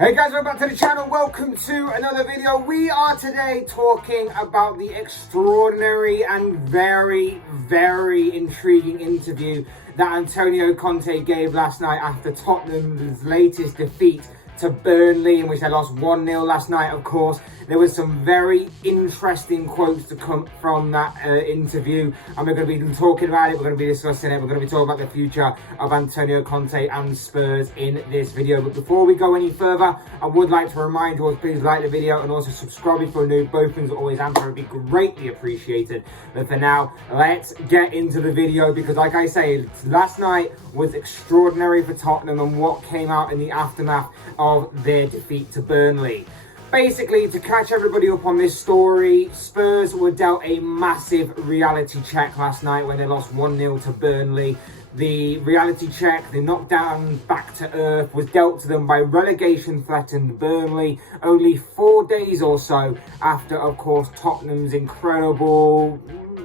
Hey guys, welcome back to the channel. Welcome to another video. We are today talking about the extraordinary and very intriguing interview that Antonio Conte gave last night after Tottenham's latest defeat to Burnley, in which they lost 1-0 last night. Of course, there was some very interesting quotes to come from that interview, and we're going to be talking about it, we're going to be discussing it, we're going to be talking about the future of Antonio Conte and Spurs in this video. But before we go any further, I would like to remind you all, please like the video and also subscribe if you're new. Both things are always answered, would be greatly appreciated. But for now, let's get into the video, because like I say, last night was extraordinary for Tottenham and what came out in the aftermath of their defeat to Burnley. Basically, to catch everybody up on this story, Spurs were dealt a massive reality check last night when they lost 1-0 to Burnley. The reality check, the knockdown back to earth, was dealt to them by relegation-threatened Burnley only 4 days or so after, of course, Tottenham's incredible,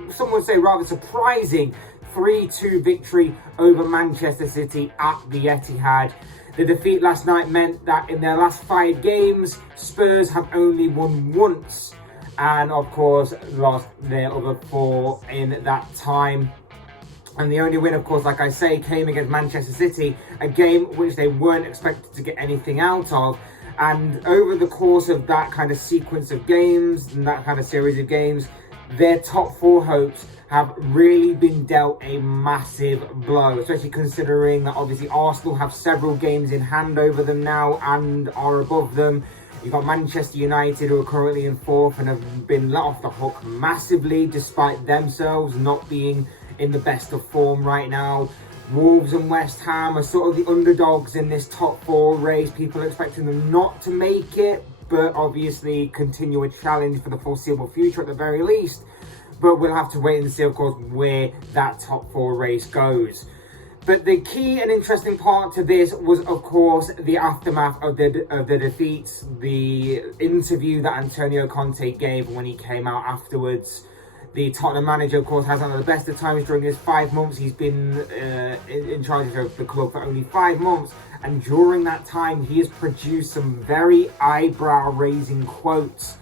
some would say rather surprising, 3-2 victory over Manchester City at the Etihad. The defeat last night meant that in their last 5 games, Spurs have only won once and, of course, lost their other 4 in that time. And the only win, of course, like I say, came against Manchester City, a game which they weren't expected to get anything out of. And over the course of that kind of sequence of games and that kind of series of games, their top 4 hopes have really been dealt a massive blow, especially considering that obviously Arsenal have several games in hand over them now and are above them. You've got Manchester United, who are currently in 4th and have been let off the hook massively despite themselves not being in the best of form right now. Wolves and West Ham are sort of the underdogs in this top 4 race. People are expecting them not to make it, but obviously continue a challenge for the foreseeable future at the very least. But we'll have to wait and see, of course, where that top 4 race goes. But the key and interesting part to this was, of course, the aftermath of the defeats, the interview that Antonio Conte gave when he came out afterwards. The Tottenham manager, of course, has had the best of times during his 5 months. He's been in charge of the club for only 5 months. And during that time, he has produced some very eyebrow-raising quotes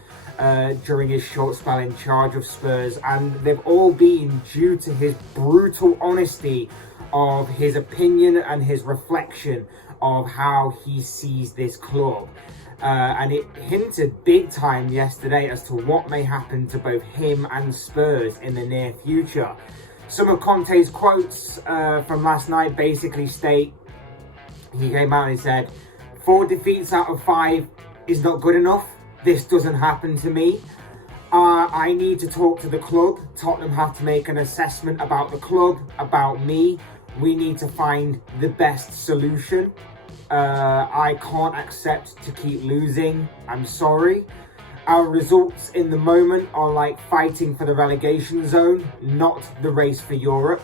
during his short spell in charge of Spurs, and they've all been due to his brutal honesty of his opinion and his reflection of how he sees this club. And it hinted big time yesterday as to what may happen to both him and Spurs in the near future. Some of Conte's quotes from last night basically state, he came out and he said, 4 defeats out of 5 is not good enough. This doesn't happen to me. I need to talk to the club. Tottenham have to make an assessment about the club, about me. We need to find the best solution. I can't accept to keep losing. I'm sorry. Our results in the moment are like fighting for the relegation zone, not the race for Europe.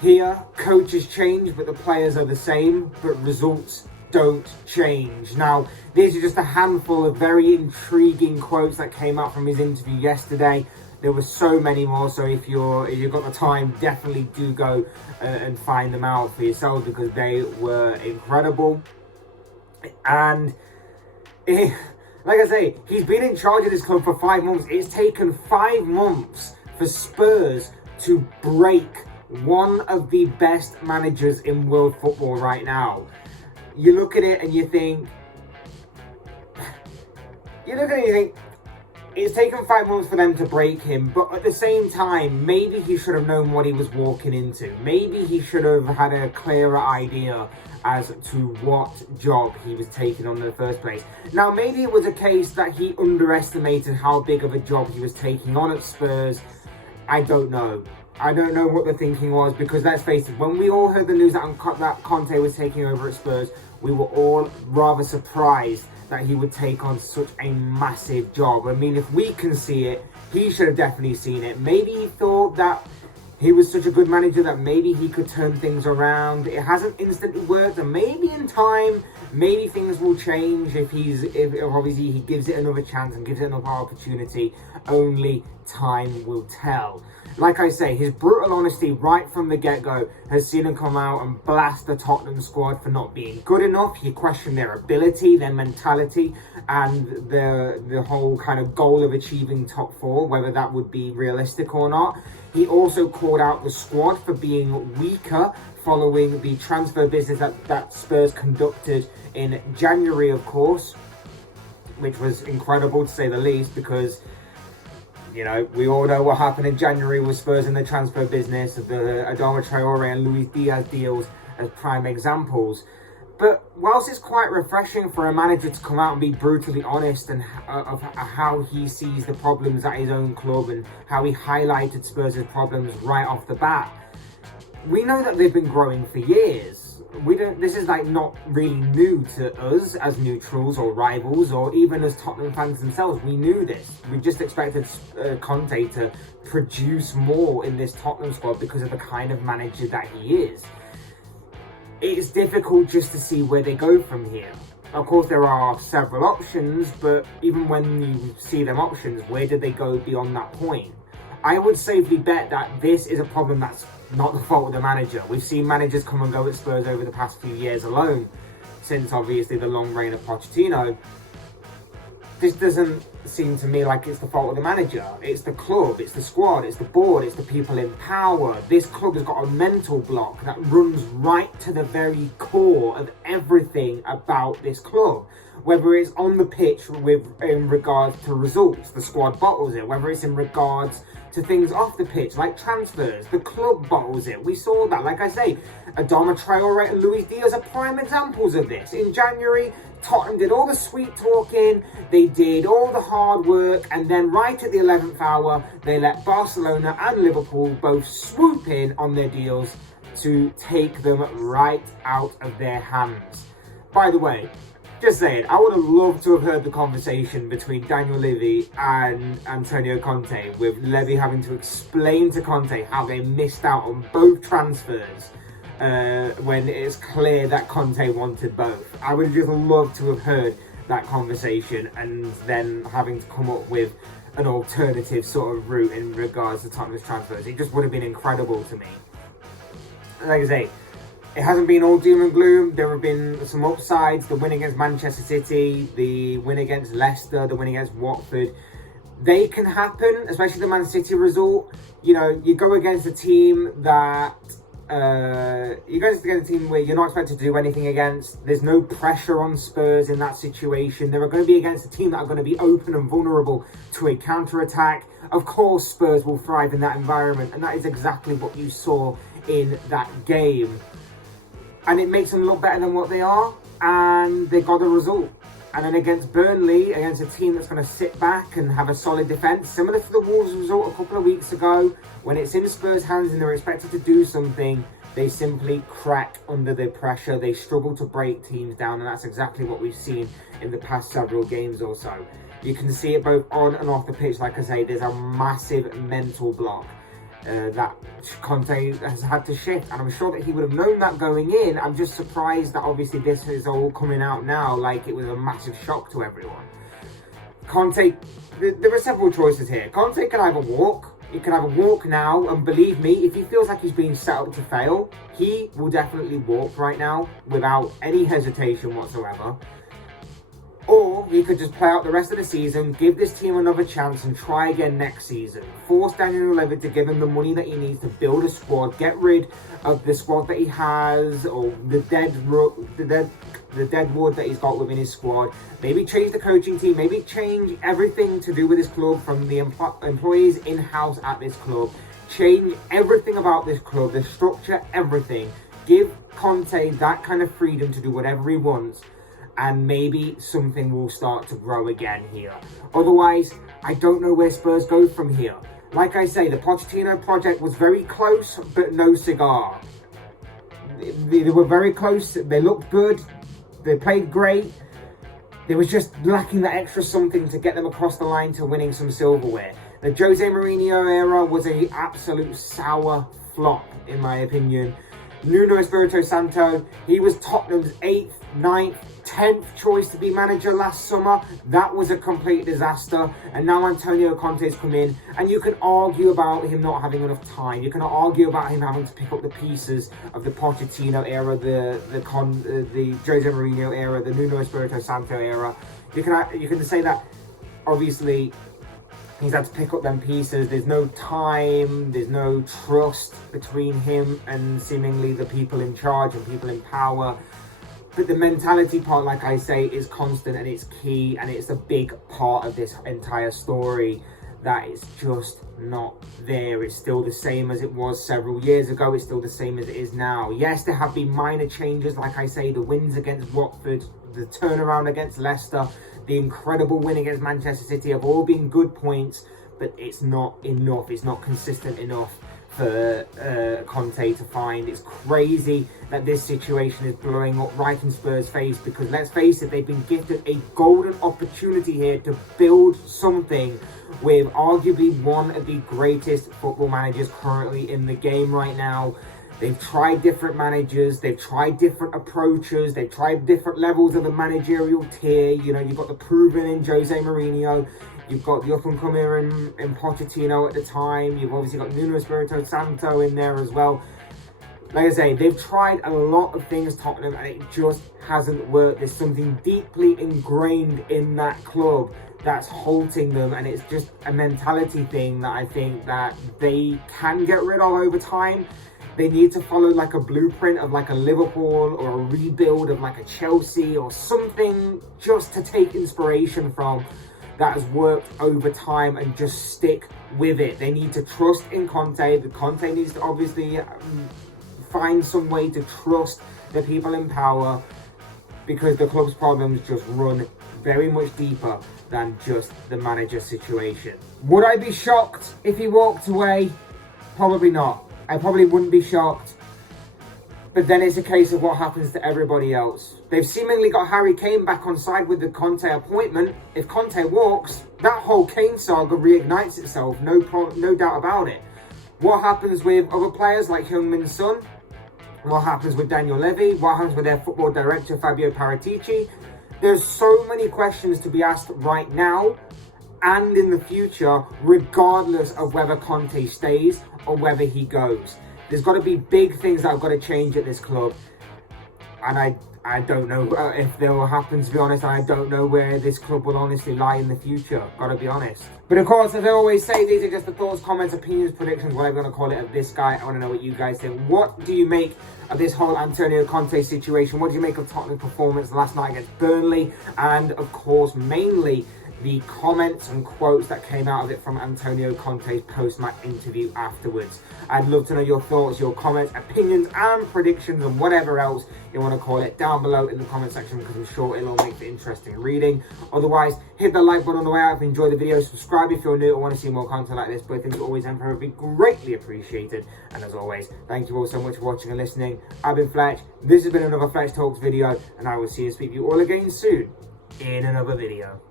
Here, coaches change, but the players are the same, but results don't change. Now, these are just a handful of very intriguing quotes that came out from his interview yesterday. There were so many more, so if you've got the time, definitely do go and find them out for yourself, because they were incredible. And like I say, he's been in charge of this club for 5 months. It's taken 5 months for Spurs to break one of the best managers in world football right now. You look at it and you think, it's taken 5 months for them to break him, but at the same time, maybe he should have known what he was walking into. Maybe he should have had a clearer idea as to what job he was taking on in the first place. Now, maybe it was a case that he underestimated how big of a job he was taking on at Spurs. I don't know. I don't know what the thinking was, because let's face it, when we all heard the news that Conte was taking over at Spurs, we were all rather surprised that he would take on such a massive job. I mean, if we can see it, he should have definitely seen it. Maybe he thought that he was such a good manager that maybe he could turn things around. It hasn't instantly worked, and maybe in time, maybe things will change if obviously he gives it another chance and gives it another opportunity. Only time will tell. Like I say, his brutal honesty right from the get-go has seen him come out and blast the Tottenham squad for not being good enough. He questioned their ability, their mentality, and the whole kind of goal of achieving top four, whether that would be realistic or not. He also called out the squad for being weaker following the transfer business that Spurs conducted in January, of course, which was incredible to say the least, because you know, we all know what happened in January with Spurs in the transfer business, the Adama Traore and Luis Diaz deals as prime examples. But whilst it's quite refreshing for a manager to come out and be brutally honest and of how he sees the problems at his own club and how he highlighted Spurs' problems right off the bat, we know that they've been growing for years. This is like not really new to us as neutrals or rivals or even as Tottenham fans themselves. We knew this. We just expected Conte to produce more in this Tottenham squad because of the kind of manager that he is. It's difficult just to see where they go from here. Of course, there are several options, but even when you see them options, where did they go beyond that point? I would safely bet that this is a problem that's not the fault of the manager. We've seen managers come and go at Spurs over the past few years alone, since obviously the long reign of Pochettino. This doesn't seem to me like it's the fault of the manager. It's the club, it's the squad, it's the board, it's the people in power. This club has got a mental block that runs right to the very core of everything about this club. Whether it's on the pitch in regards to results, the squad bottles it. Whether it's in regards to things off the pitch, like transfers, the club bottles it. We saw that, like I say, Adama Traore and Luis Diaz are prime examples of this. In January, Tottenham did all the sweet talking, they did all the hard work, and then right at the 11th hour, they let Barcelona and Liverpool both swoop in on their deals to take them right out of their hands. By the way, just saying, I would have loved to have heard the conversation between Daniel Levy and Antonio Conte, with Levy having to explain to Conte how they missed out on both transfers when it's clear that Conte wanted both. I would have just loved to have heard that conversation and then having to come up with an alternative sort of route in regards to Tottenham's transfers. It just would have been incredible to me. Like I say, it hasn't been all doom and gloom. There have been some upsides. The win against Manchester City, the win against Leicester, the win against Watford. They can happen, especially the Man City result. You know, you go against a team that... you go against a team where you're not expected to do anything against. There's no pressure on Spurs in that situation. They're going to be against a team that are going to be open and vulnerable to a counter-attack. Of course, Spurs will thrive in that environment. And that is exactly what you saw in that game. And it makes them look better than what they are, and they got a result. And then against Burnley, against a team that's going to sit back and have a solid defence, similar to the Wolves result a couple of weeks ago, when it's in Spurs' hands and they're expected to do something, they simply crack under the pressure. They struggle to break teams down, and that's exactly what we've seen in the past several games or so. You can see it both on and off the pitch. Like I say, there's a massive mental block that Conte has had to shift, and I'm sure that he would have known that going in. I'm just surprised that obviously this is all coming out now like it was a massive shock to everyone. Conte, there are several choices here. Conte can either walk, he can either walk now, and believe me, if he feels like he's being set up to fail, he will definitely walk right now without any hesitation whatsoever. Or he could just play out the rest of the season, give this team another chance and try again next season. Force Daniel Levy to give him the money that he needs to build a squad, get rid of the squad that he has, or the dead wood that he's got within his squad. Maybe change the coaching team, maybe change everything to do with this club from the employees in-house at this club. Change everything about this club, the structure, everything. Give Conte that kind of freedom to do whatever he wants, and maybe something will start to grow again here. Otherwise, I don't know where Spurs go from here. Like I say, the Pochettino project was very close, but no cigar. They were very close, they looked good, they played great. There was just lacking that extra something to get them across the line to winning some silverware. The Jose Mourinho era was an absolute sour flop, in my opinion. Nuno Espirito Santo, he was Tottenham's 8th, 9th, 10th choice to be manager last summer. That was a complete disaster. And now Antonio Conte's come in, and you can argue about him not having enough time. You can argue about him having to pick up the pieces of the Pochettino era, the Jose Mourinho era, the Nuno Espirito Santo era. You can say that obviously he's had to pick up them pieces. There's no time, there's no trust between him and seemingly the people in charge and people in power. But the mentality part, like I say, is constant and it's key, and it's a big part of this entire story that is just not there. It's still the same as it was several years ago. It's still the same as it is now. Yes, there have been minor changes, like I say, the wins against Watford, the turnaround against Leicester, the incredible win against Manchester City have all been good points, but it's not enough. It's not consistent enough for Conte to find. It's crazy that this situation is blowing up right in Spurs' face, because let's face it, they've been gifted a golden opportunity here to build something with arguably one of the greatest football managers currently in the game right now. They've tried different managers, they've tried different approaches, they've tried different levels of the managerial tier. You know, you've got the proven in Jose Mourinho, you've got the up-and-comer in Pochettino at the time, you've obviously got Nuno Espirito Santo in there as well. Like I say, they've tried a lot of things, Tottenham, and it just hasn't worked. There's something deeply ingrained in that club that's halting them, and it's just a mentality thing that I think that they can get rid of over time. They need to follow like a blueprint of like a Liverpool or a rebuild of like a Chelsea or something, just to take inspiration from that has worked over time and just stick with it. They need to trust in Conte. The Conte needs to obviously find some way to trust the people in power, because the club's problems just run very much deeper than just the manager situation. Would I be shocked if he walked away? Probably not. I probably wouldn't be shocked. But then it's a case of what happens to everybody else. They've seemingly got Harry Kane back on side with the Conte appointment. If Conte walks, that whole Kane saga reignites itself, no doubt about it. What happens with other players like Heung-min Son? What happens with Daniel Levy? What happens with their football director, Fabio Paratici? There's so many questions to be asked right now and in the future, regardless of whether Conte stays or whether he goes. There's got to be big things that have got to change at this club, and I don't know if they will happen, to be honest. I don't know where this club will honestly lie in the future, gotta be honest. But of course, as I always say, these are just the thoughts, comments, opinions, predictions, whatever you want to call it, of this guy. I want to know what you guys think. What do you make of this whole Antonio Conte situation? What do you make of Tottenham's performance last night against Burnley? And of course, mainly the comments and quotes that came out of it from Antonio Conte's post-match interview afterwards. I'd love to know your thoughts, your comments, opinions, and predictions, and whatever else you want to call it down below in the comment section, because I'm sure it'll make for interesting reading. Otherwise, hit the like button on the way out if you enjoyed the video. Subscribe if you're new or want to see more content like this. Both things always and forever be greatly appreciated. And as always, thank you all so much for watching and listening. I've been Fletch. This has been another Fletch Talks video, and I will see and speak to you all again soon in another video.